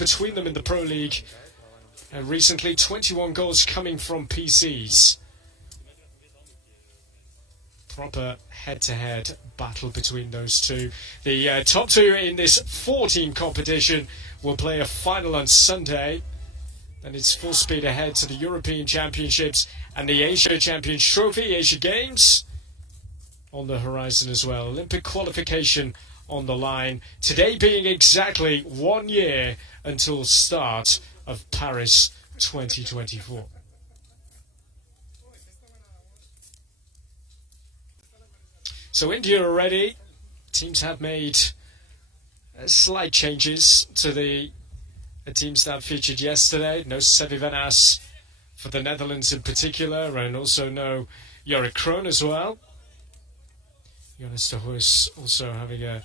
between them in the Pro League. And recently, 21 goals coming from PCs. Proper head-to-head battle between those two. The top two in this 4-team competition will play a final on Sunday. Then it's full speed ahead to the European Championships and the Asia Champions Trophy, Asia Games on the horizon as well. Olympic qualification on the line. Today being exactly 1 year until start of Paris 2024. So India are ready. Teams have made slight changes to the teams that featured yesterday. No Sevivanas for the Netherlands in particular, and also no Jorik Kroon as well. Jonas de Hoes also having a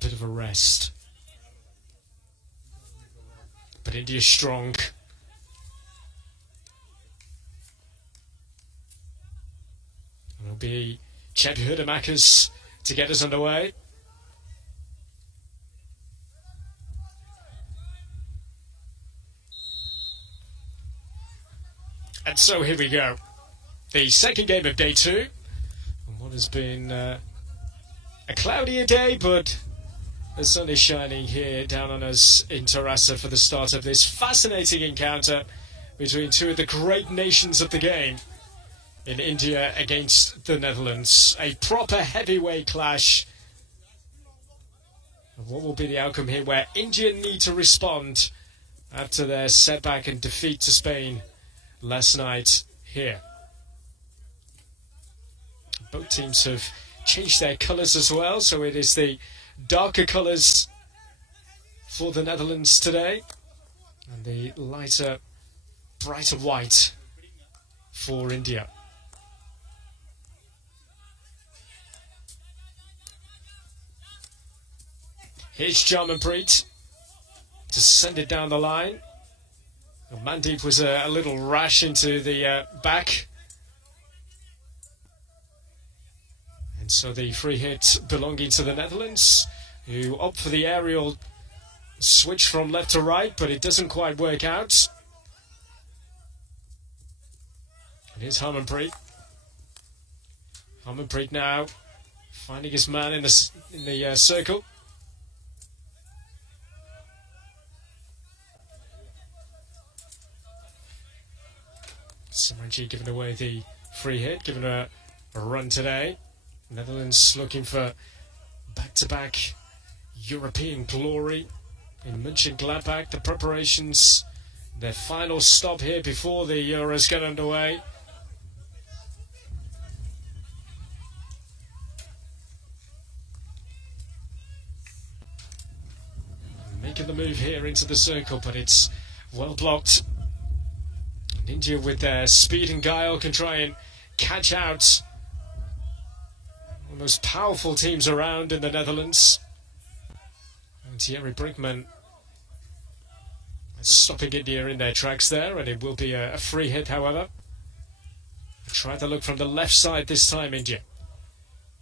bit of a rest. But India's strong. It'll be Chepi Hudemakas to get us underway. And so here we go. The second game of day 2. And what has been a cloudier day, but the sun is shining here down on us in Terrassa for the start of this fascinating encounter between two of the great nations of the game in India against the Netherlands. A proper heavyweight clash. And what will be the outcome here, where India need to respond after their setback and defeat to Spain last night here. Both teams have changed their colours as well, so it is the darker colours for the Netherlands today and the lighter, brighter white for India. Here's Manpreet to send it down the line. Mandeep was a little rash into the back. And so the free hit belonging to the Netherlands, who opt for the aerial switch from left to right, but it doesn't quite work out. And here's Manpreet. Manpreet now finding his man in the circle. Simranji giving away the free hit, giving a run today. Netherlands looking for back-to-back European glory in Mönchengladbach. The preparations, their final stop here before the Euros get underway. Making the move here into the circle, but it's well blocked. India with their speed and guile can try and catch out one of the most powerful teams around in the Netherlands. And Thierry Brinkman stopping India in their tracks there, and it will be a free hit, however. Try to look from the left side this time, India.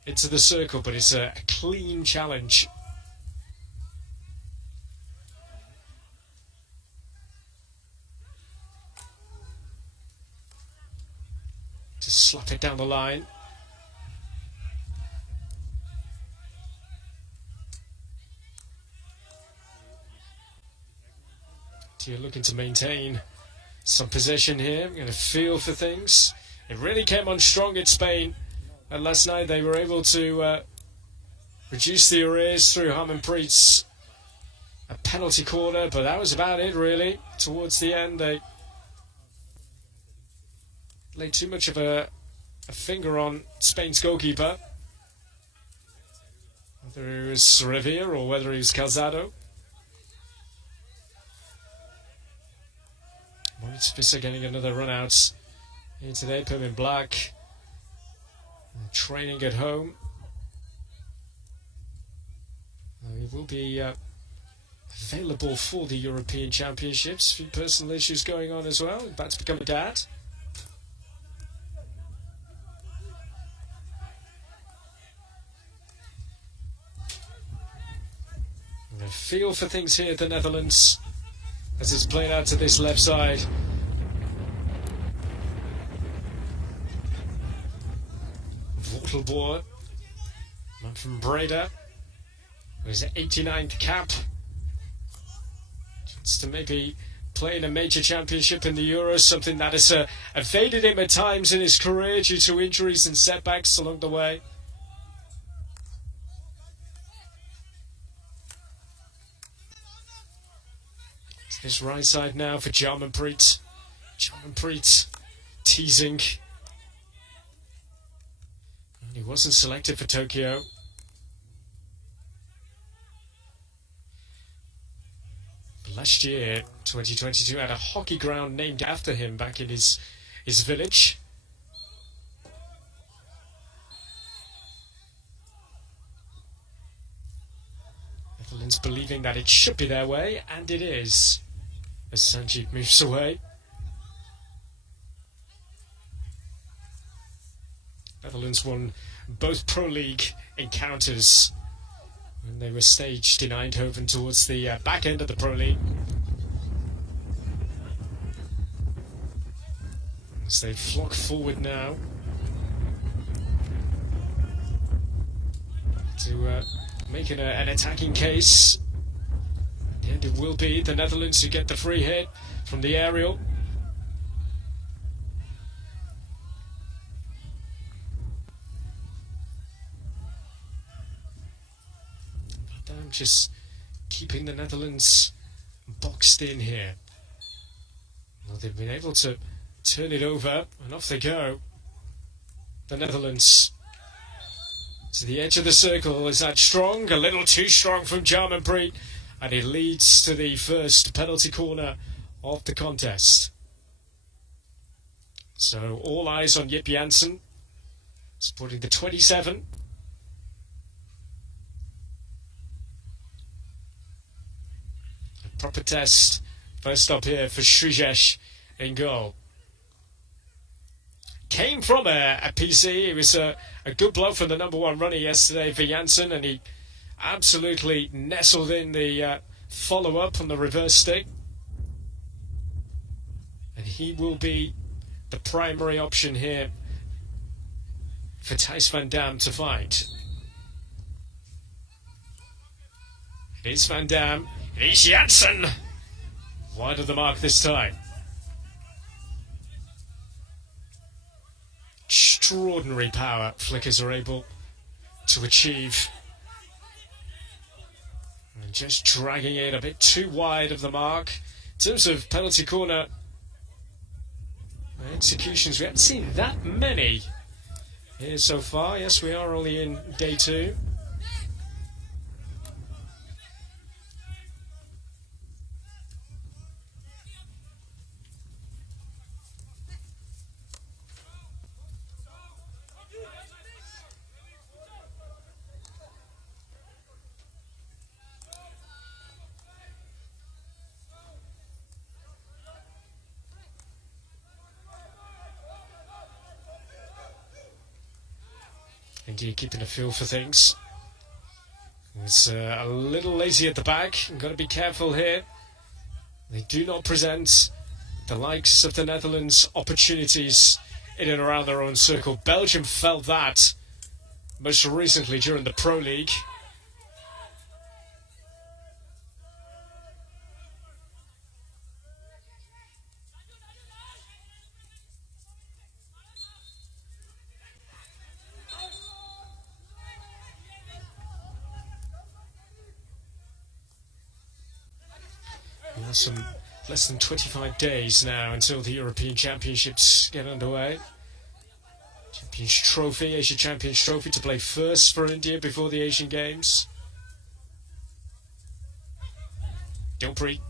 Into the circle, but it's a clean challenge. To slap it down the line. You're looking to maintain some possession here. I'm going to feel for things. It really came on strong in Spain, and last night they were able to reduce the arrears through Manpreet's a penalty corner, but that was about it really. Towards the end they laid too much of a finger on Spain's goalkeeper, whether it was Revere or whether it was Calzado. Moritz Visser getting another run out here today. Permin Black training at home. He will be available for the European Championships. A few personal issues going on as well. About to become a dad. Feel for things here, the Netherlands. as it's played out to this left side. Vortelboer, man from Breda, with his 89th cap. Chance to maybe play in a major championship in the Euros, something that has evaded him at times in his career due to injuries and setbacks along the way. This right side now for Manpreet. Manpreet teasing. And he wasn't selected for Tokyo. But last year, 2022, had a hockey ground named after him back in his village. Netherlands believing that it should be their way, and it is. As Sanjeev moves away. Netherlands won both Pro League encounters when they were staged in Eindhoven towards the back end of the Pro League. As they flock forward now to make an attacking case. And it will be the Netherlands who get the free hit from the aerial. But I'm just keeping the Netherlands boxed in here. Well, they've been able to turn it over, and off they go. The Netherlands to the edge of the circle. Is that strong? A little too strong from Manpreet. And it leads to the first penalty corner of the contest. So all eyes on Jip Janssen, supporting the 27. A proper test. First up here for Srijesh in goal. Came from a PC. It was a good blow from the #1 runner yesterday for Janssen, and he absolutely nestled in the follow-up on the reverse stick. And he will be the primary option here for Thijs van Dam to find. It is Van Dam. It is Janssen. Wide of the mark this time. Extraordinary power Flickers are able to achieve. And just dragging it a bit too wide of the mark. In terms of penalty corner executions, we haven't seen that many here so far. Yes, we are only in day 2. India keeping a feel for things. It's a little lazy at the back. I've got to be careful here. They do not present the likes of the Netherlands opportunities in and around their own circle. Belgium felt that most recently during the Pro League. Some less than 25 days now until the European Championships get underway. Champions Trophy, Asia Champions Trophy to play first for India before the Asian Games. Dilpreet.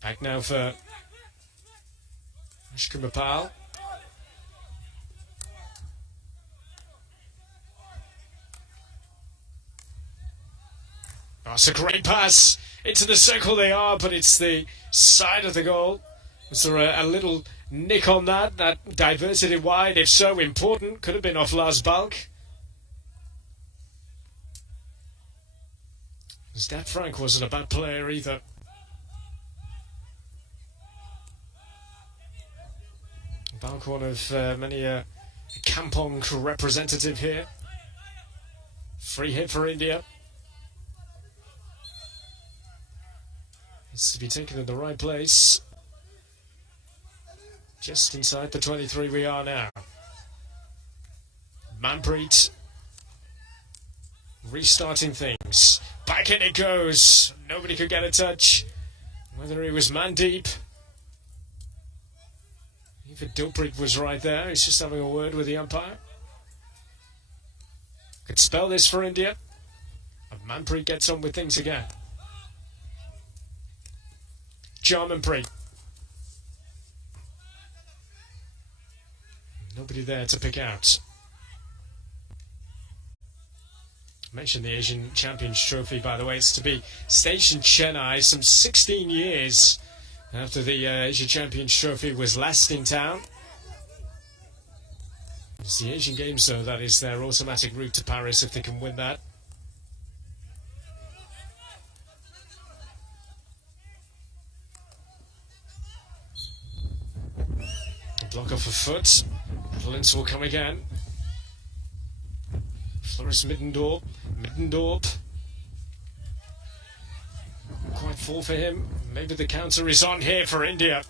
Back now for Ashkumapal. That's a great pass. Into the circle they are, but it's the side of the goal. Was there a little nick on that diverted it wide? If so, important. Could have been off Lars Balk. Stat Frank wasn't a bad player either. Balk, one of many a Kampong representative here. Free hit for India. It's to be taken in the right place. Just inside the 23 we are now. Manpreet restarting things. Back in it goes. Nobody could get a touch. Whether he was man deep. Even Dilpreet was right there. He's just having a word with the umpire. Could spell this for India. And Manpreet gets on with things again. Manpreet. Nobody there to pick out. I mentioned the Asian Champions Trophy, by the way. It's to be staged in Chennai some 16 years after the Asian Champions Trophy was last in town. It's the Asian Games, though, that is their automatic route to Paris if they can win that. Block off a foot. Netherlands will come again. Floris Middendorp. Quite full for him. Maybe the counter is on here for India.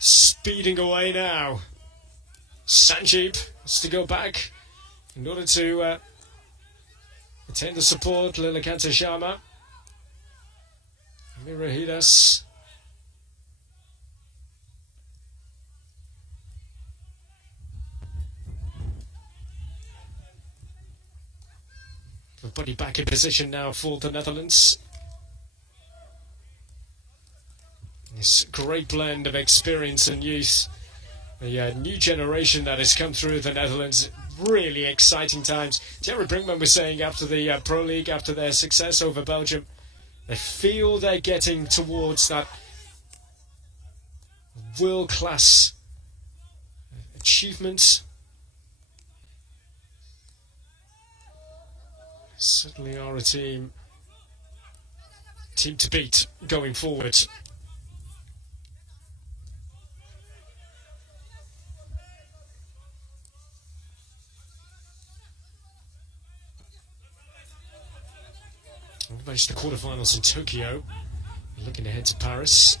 Speeding away now. Sanjeev has to go back in order to attain the support. Lilakanta Sharma. Rohidas. Everybody back in position now for the Netherlands. This great blend of experience and youth. The new generation that has come through the Netherlands. Really exciting times. Jerry Brinkman was saying after the Pro League, after their success over Belgium, they feel they're getting towards that world-class achievement. Certainly are a team to beat going forward. We've managed the quarterfinals in Tokyo. We're looking ahead to Paris.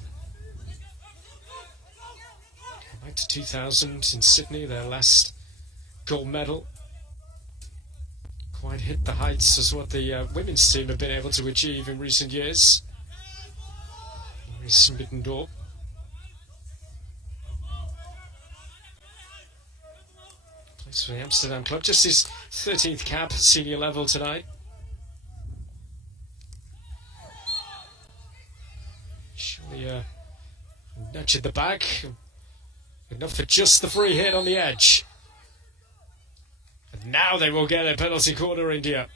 Back to 2000 in Sydney, their last gold medal. Quite hit the heights as what the women's team have been able to achieve in recent years. Middendorp. Plays for the Amsterdam club. Just his 13th cap, senior level tonight. Surely nudged the back. Enough for just the free hit on the edge. And now they will get a penalty corner, India.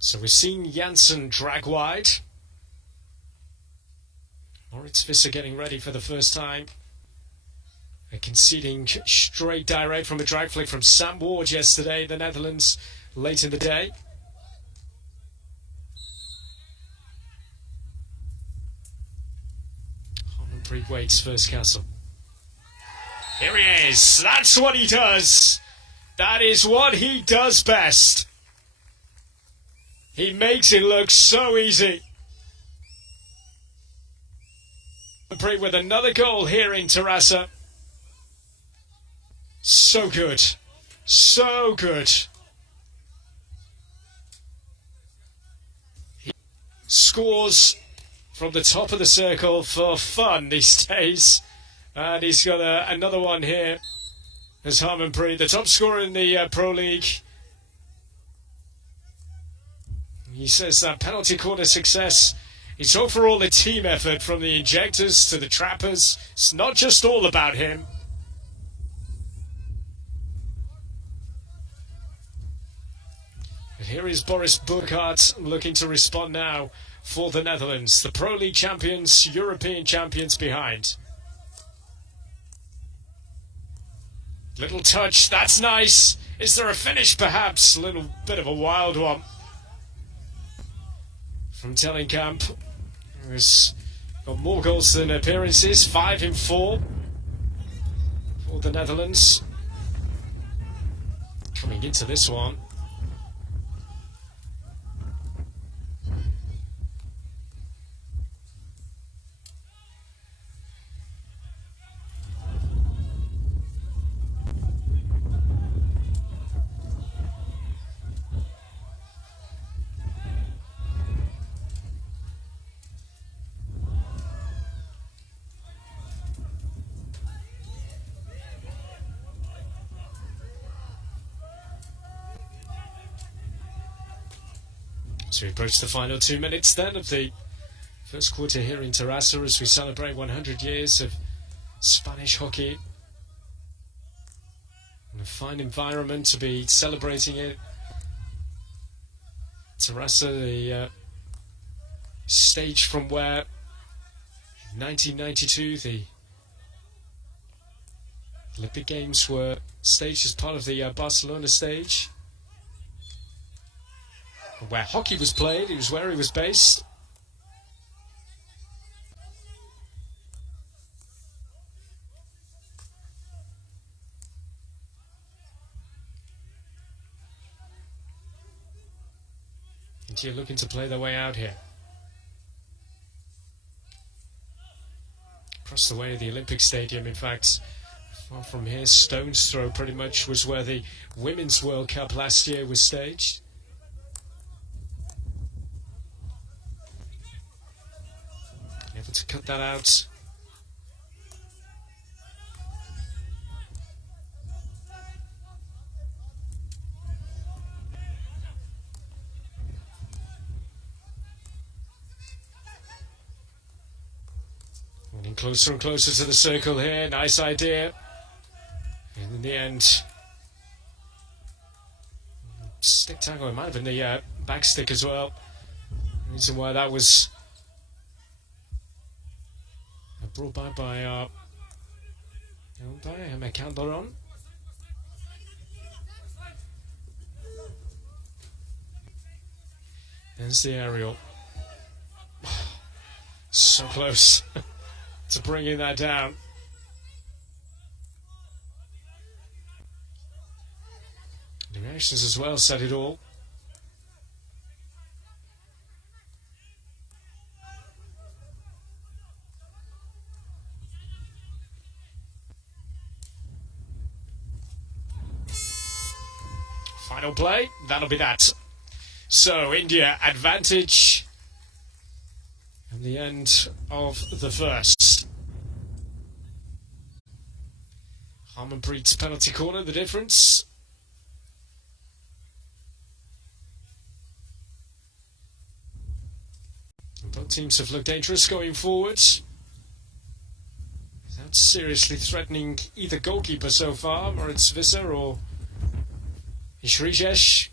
So we've seen Janssen drag wide. Moritz Visser getting ready for the first time. Conceding straight direct from a drag flick from Sam Ward yesterday, the Netherlands, late in the day. Manpreet waits first castle. Here he is. That's what he does. That is what he does best. He makes it look so easy. Manpreet with another goal here in Terrassa. So good. So good. He scores from the top of the circle for fun these days. And he's got another one here as Manpreet, the top scorer in the Pro League. He says that penalty corner success is overall a team effort from the injectors to the trappers. It's not just all about him. Here is Boris Burkhardt looking to respond now for the Netherlands. The Pro League champions, European champions behind. Little touch, that's nice. Is there a finish perhaps? A little bit of a wild one from Tellenkamp, who's got more goals than appearances, 5 in 4 for the Netherlands. Coming into this one. So we approach the final 2 minutes then of the first quarter here in Terrassa as we celebrate 100 years of Spanish hockey. And a fine environment to be celebrating it. Terrassa, the stage from where in 1992 the Olympic Games were staged as part of the Barcelona stage. Where hockey was played, it was where he was based. India looking to play their way out here. Across the way of the Olympic Stadium, in fact, far from here, stone's throw pretty much was where the Women's World Cup last year was staged. Able to cut that out. Getting closer and closer to the circle here. Nice idea. And in the end, stick tackle. It might have been the back stick as well. The reason why that was brought back by umpire Calderon. There's the aerial. So close to bringing that down. The reactions as well said it all. Final play, that'll be that. So India advantage at the end of the first. Manpreet's penalty corner, the difference. Both teams have looked dangerous going forward, without seriously threatening either goalkeeper so far, MASVSIND or Ishrijesh.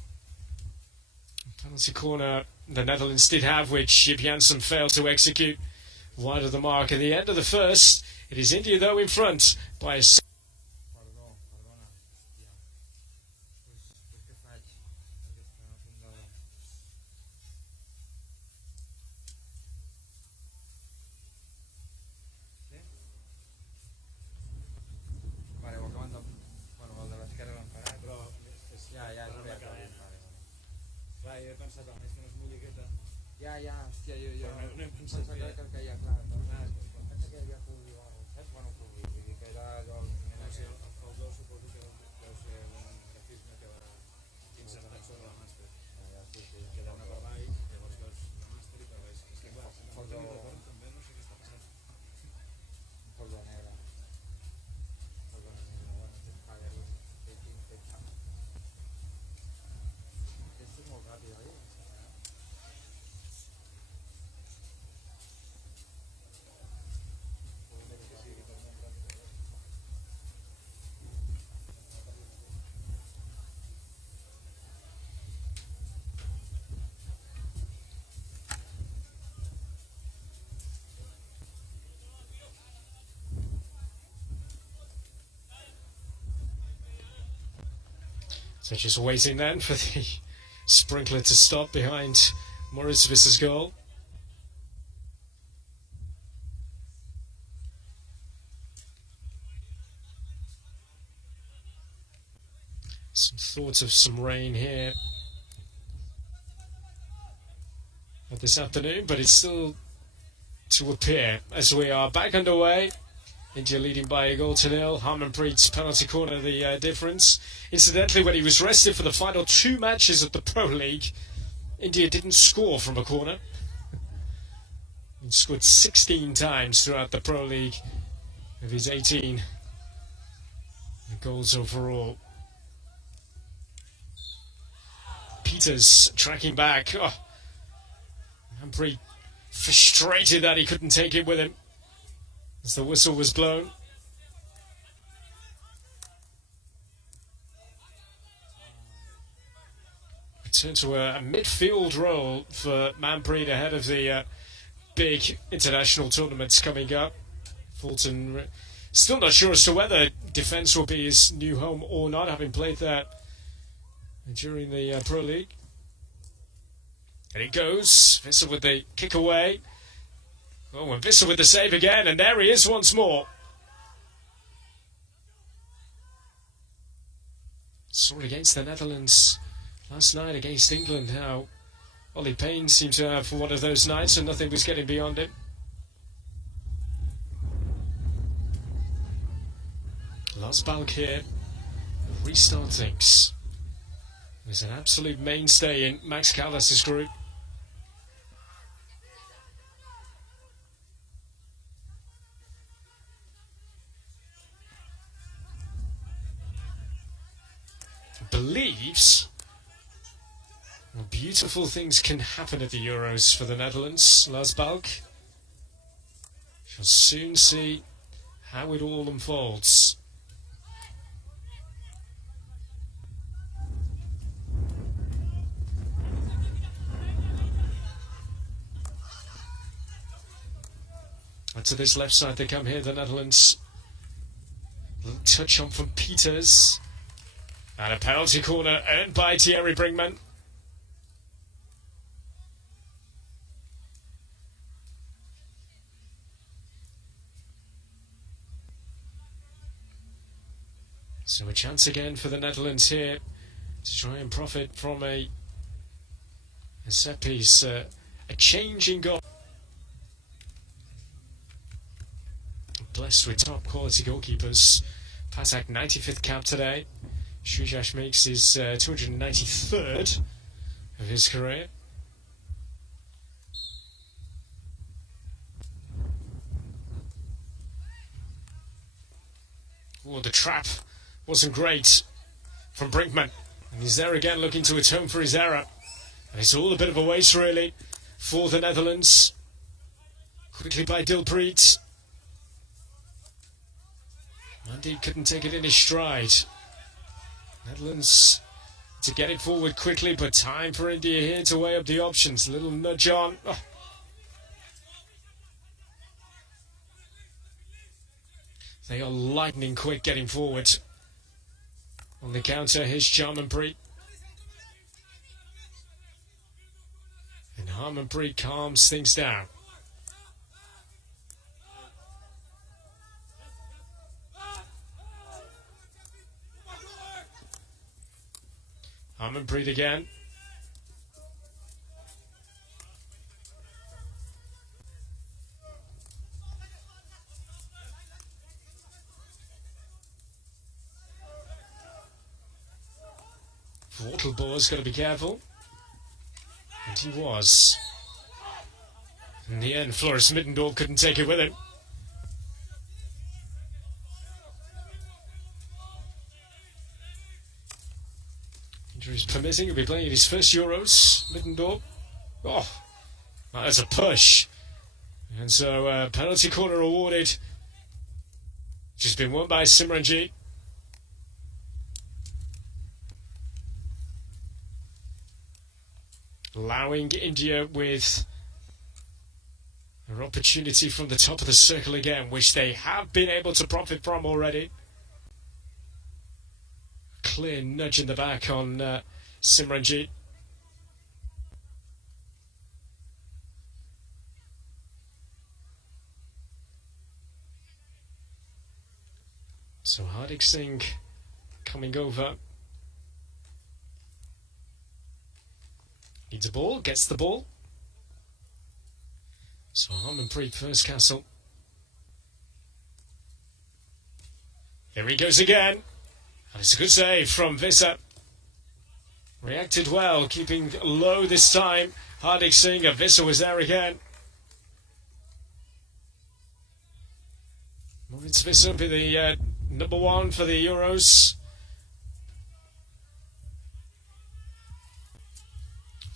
Penalty corner the Netherlands did have, which Jip Janssen failed to execute wide of the mark. At the end of the first, it is India though in front by a... Ja, hòstia, jo no he pensat que ja, clar, pensa que hi havia públic o alguna cosa, saps? Bueno, públic, vull dir que era allò... No sé, els dos suposo que deu ser un grafisme que va insertat sobre la màster. Ja, sí, queda una per baix, llavors veus la màster i per baix. És que clar, si no tenim retorn també no sé què està passant. Un folder negre. Un folder negre, bueno, té pagar-ho. Esto és molt ràpid, oi? So just waiting then for the sprinkler to stop behind MASVSIND's goal. Some thoughts of some rain here this afternoon, but it's still to appear as we are back underway. India leading by a goal to nil. Manpreet's penalty corner the difference. Incidentally, when he was rested for the final 2 matches of the Pro League, India didn't score from a corner. He scored 16 times throughout the Pro League of his 18 goals overall. Peters tracking back. Oh, Manpreet frustrated that he couldn't take it with him as the whistle was blown. Return to a midfield role for Manpreet ahead of the big international tournaments coming up. Fulton still not sure as to whether defence will be his new home or not, having played there during the Pro League. And it goes. Visser with the kick away. Oh, and Visser with the save again, and there he is once more. Saw it against the Netherlands last night against England, how Ollie Payne seemed to have one of those nights and nothing was getting beyond him. Last Balk here. Restart things. There's an absolute mainstay in Max Callas' group. Believes well, beautiful things can happen at the Euros for the Netherlands. Lars Balk. Shall soon see how it all unfolds. And to this left side they come here, the Netherlands. Little touch on from Peters. And a penalty corner earned by Thierry Brinkman. So a chance again for the Netherlands here to try and profit from a set piece, a change in goal. Blessed with top quality goalkeepers. Patak 95th cap today. Shujash makes his 293rd of his career. Oh, the trap wasn't great from Brinkman. And he's there again looking to atone for his error. And it's all a bit of a waste really for the Netherlands. Quickly by Dilpreet. Manpreet couldn't take it in his stride. Netherlands to get it forward quickly, but time for India here to weigh up the options. A little nudge on. Oh. They are lightning quick getting forward. On the counter, here's Manpreet. And Manpreet calms things down. Manpreet again. Waterboard's got to be careful. And he was. In the end, Floris Middendorf couldn't take it with him. Injuries permitting, he'll be playing in his first Euros. Middendorf. Oh, that's a push. And so, penalty corner awarded. Just been won by Simranjit. Allowing India with an opportunity from the top of the circle again, which they have been able to profit from already. clear nudge in the back on Simranjeet. So Hardik Singh coming over. Needs a ball, gets the ball. So Manpreet first castle. Here he goes again. And it's a good save from Visser. Reacted well, keeping low this time. Hardik Singh, Visser was there again. Moritz Visser be the number one for the Euros.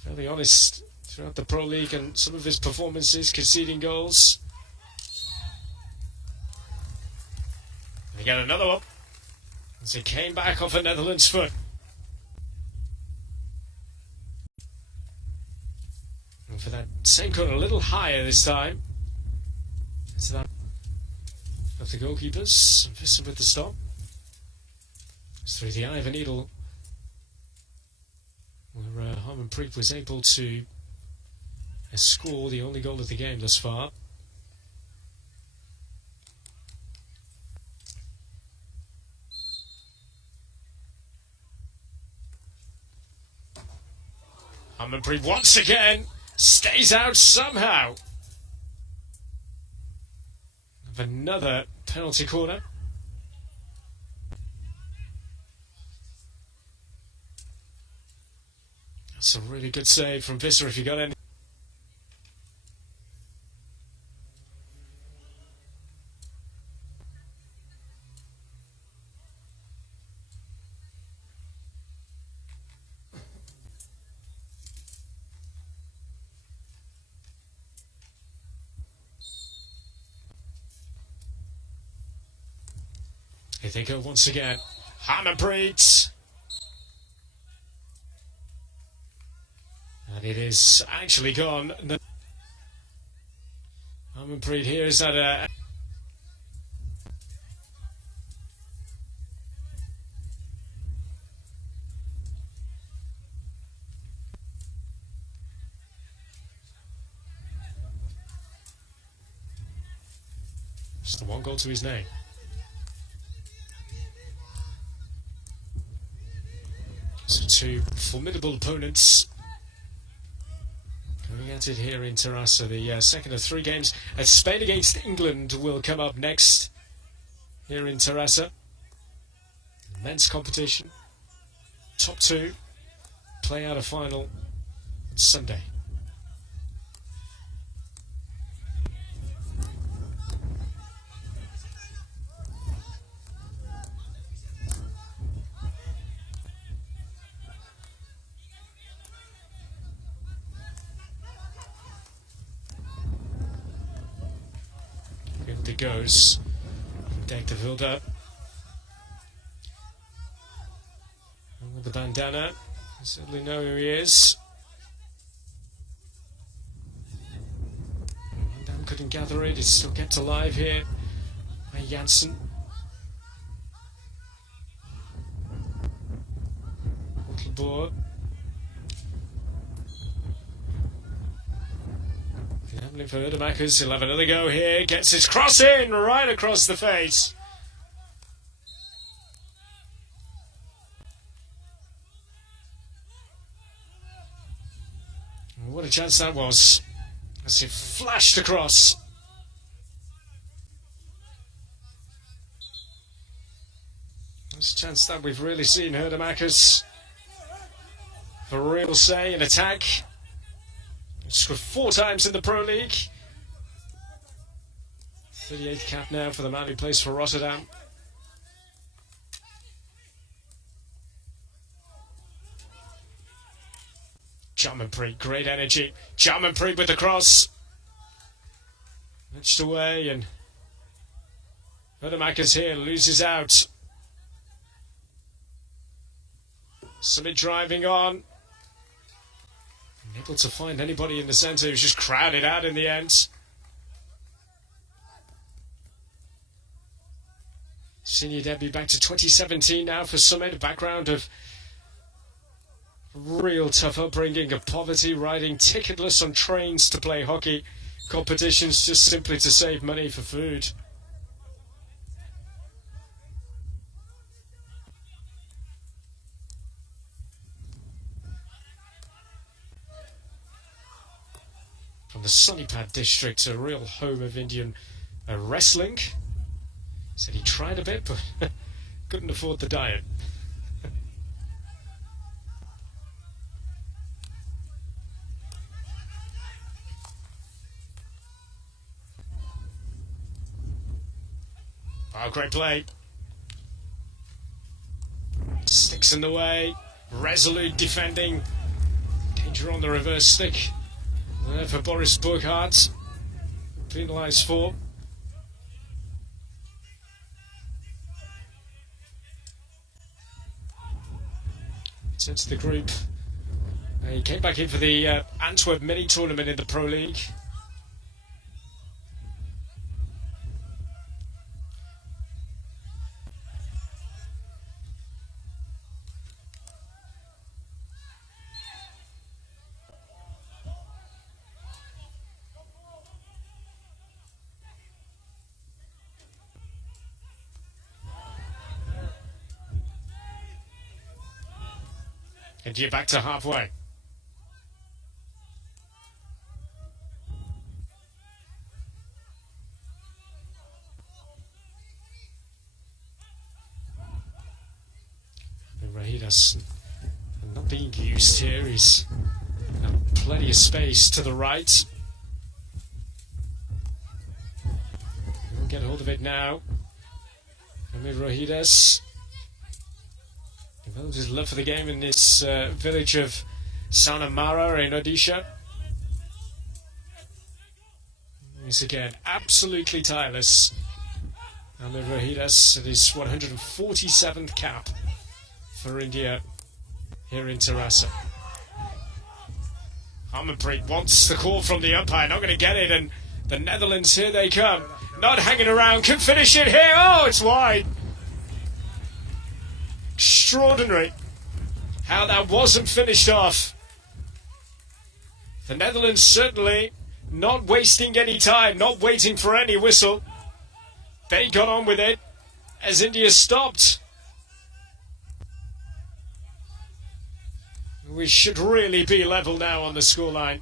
Fairly honest throughout the Pro League and some of his performances, conceding goals. And he got another one as he came back off a Netherlands foot. And for that same corner, a little higher this time. So that of the goalkeepers, Visser with the stop. It's through the eye of a needle, where Manpreet was able to score the only goal of the game thus far. Manpreet once again stays out somehow. Of another penalty corner. That's a really good save from Visser if you got any. Here they go once again. Manpreet. And it is actually gone. Manpreet here is at a... Just the one goal to his name. So two formidable opponents going at it here in Terrassa. The second of three games. Spain against England will come up next here in Terrassa. Men's competition. Top two play out a final on Sunday. It goes. Deck the Vilda. And with the bandana, you certainly know who he is. Van Dam couldn't gather it, it's still kept alive here by Janssen. Little ball. Happening for Erdemakers. He'll have another go here. Gets his cross in right across the face. What a chance that was as he flashed across. There's a chance that we've really seen Erdemakers for real say in attack. Scored 4 times in the Pro League. 38th cap now for the man who plays for Rotterdam. Manpreet, great energy. Manpreet with the cross. Nudged away and Erdemakers here loses out. Summit driving on. Unable to find anybody in the centre. He was just crowded out in the end. Senior debut back to 2017 now for Summit. A background of real tough upbringing of poverty, riding ticketless on trains to play hockey competitions just simply to save money for food. From the Sonipad district, a real home of Indian wrestling. Said he tried a bit, but couldn't afford the diet. Oh, great play. Sticks in the way. Resolute defending. Danger on the reverse stick. There for Boris Burkhardt. Penalised for. Into the group. He came back in for the Antwerp mini tournament in the Pro League. And you're back to halfway. And Rohidas not being used here. He's got plenty of space to the right. We'll get hold of it now. And with Rohidas. Developed his love for the game in this village of Sanamara in Odisha. He's again absolutely tireless. And with Rohidas at his 147th cap for India here in Terrassa. Manpreet wants the call from the umpire, not going to get it, and the Netherlands, here they come. Not hanging around, can finish it here. Oh, it's wide. Extraordinary how that wasn't finished off. The Netherlands certainly not wasting any time, not waiting for any whistle. They got on with it as India stopped. We should really be level now on the scoreline.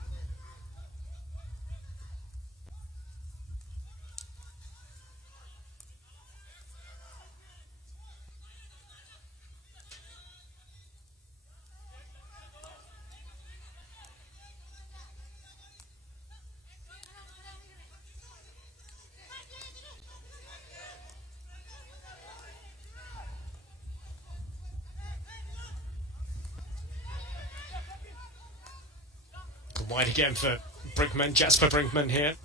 Wide again for Brinkman, Jasper Brinkman here.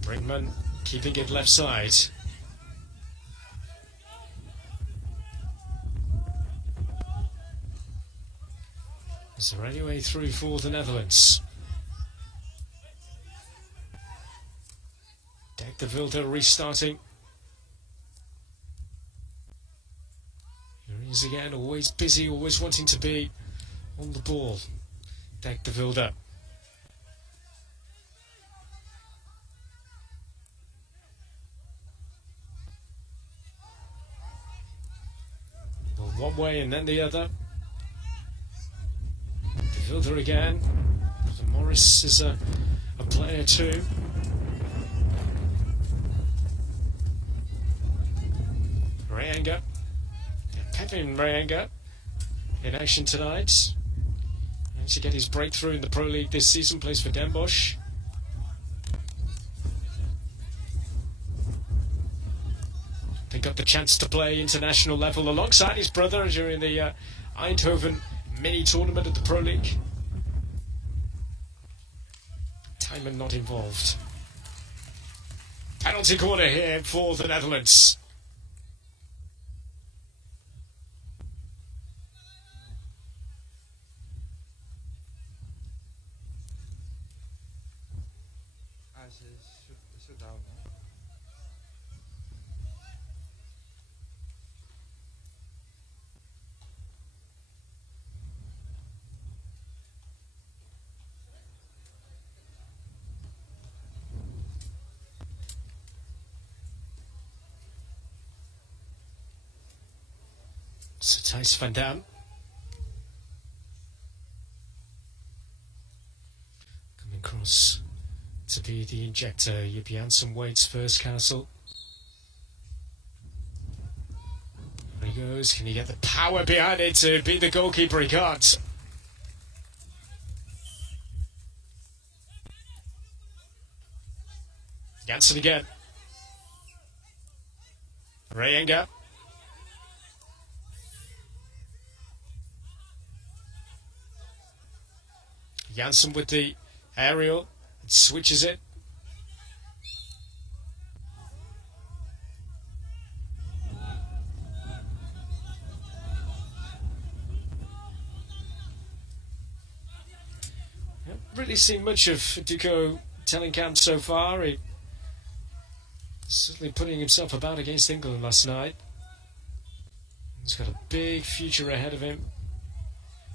Brinkman keeping it left side. Is there any way through for the Netherlands? Deck de Wilde restarting. Here he is again, always busy, always wanting to be on the ball. Deck de Wilde. One way and then the other. De Wilde again. So Morris is a player too. Rayanga. Pepin Rayanga in action tonight. Managed to get his breakthrough in the Pro League this season. Plays for Den Bosch. They got the chance to play international level alongside his brother during the Eindhoven mini tournament at the Pro League. Timon not involved. Penalty corner here for the Netherlands. So Thijs van Dam. Coming across to be the injector. Yip Janssen waits first, Castle. There he goes. Can he get the power behind it to beat the goalkeeper? He can't. Janssen again. Rayenga. Janssen with the aerial. It switches it. Haven't really seen much of Duco Tellinkamp so far. He certainly putting himself about against England last night. He's got a big future ahead of him.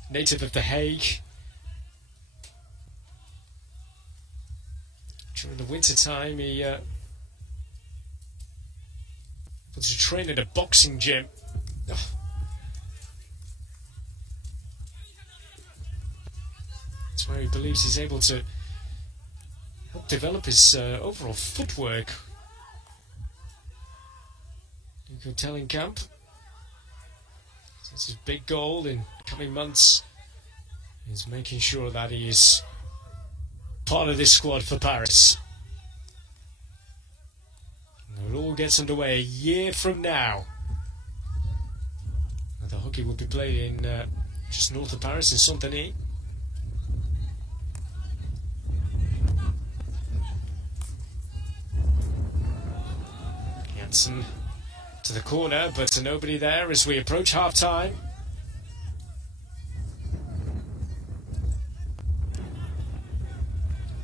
Native of The Hague. During the winter time, he went to train in a boxing gym. Oh. That's where he believes he's able to help develop his overall footwork. Duco Tellinkamp. That's his big goal in coming months. He's making sure that he is part of this squad for Paris. And it all gets underway a year from now. And the hockey will be played in just north of Paris in Saint-Denis. Janssen to the corner, but nobody there as we approach half-time.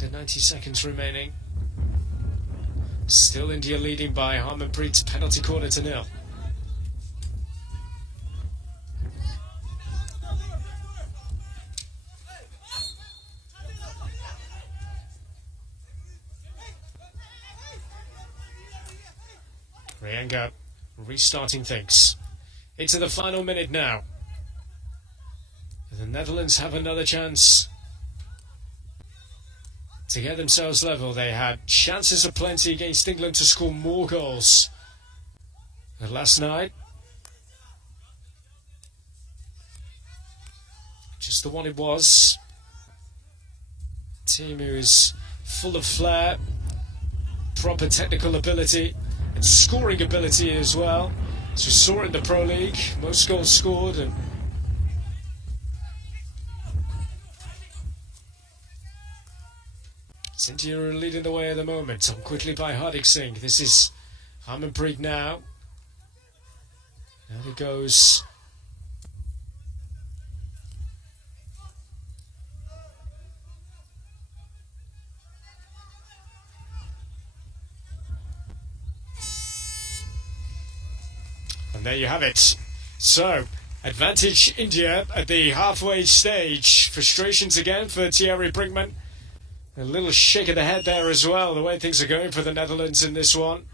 Under 90 seconds remaining. Still India leading by Manpreet's penalty corner to 0. Rayenga restarting things. Into the final minute now. The Netherlands have another chance to get themselves level. They had chances aplenty against England to score more goals. But last night, just the one it was. A team who is full of flair, proper technical ability, and scoring ability as well. As we saw in the Pro League, most goals scored, and India are leading the way at the moment. On quickly by Hardik Singh. This is Manpreet now. There he goes. And there you have it. So, advantage India at the halfway stage. Frustrations again for Thierry Brinkman. A little shake of the head there as well, the way things are going for the Netherlands in this one.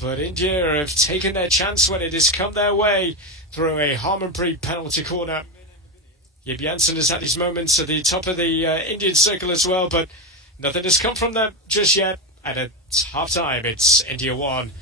But India have taken their chance when it has come their way through a Manpreet penalty corner. Yip Janssen has had his moments at the top of the Indian circle as well, but nothing has come from them just yet. And at half-time, it's India 1,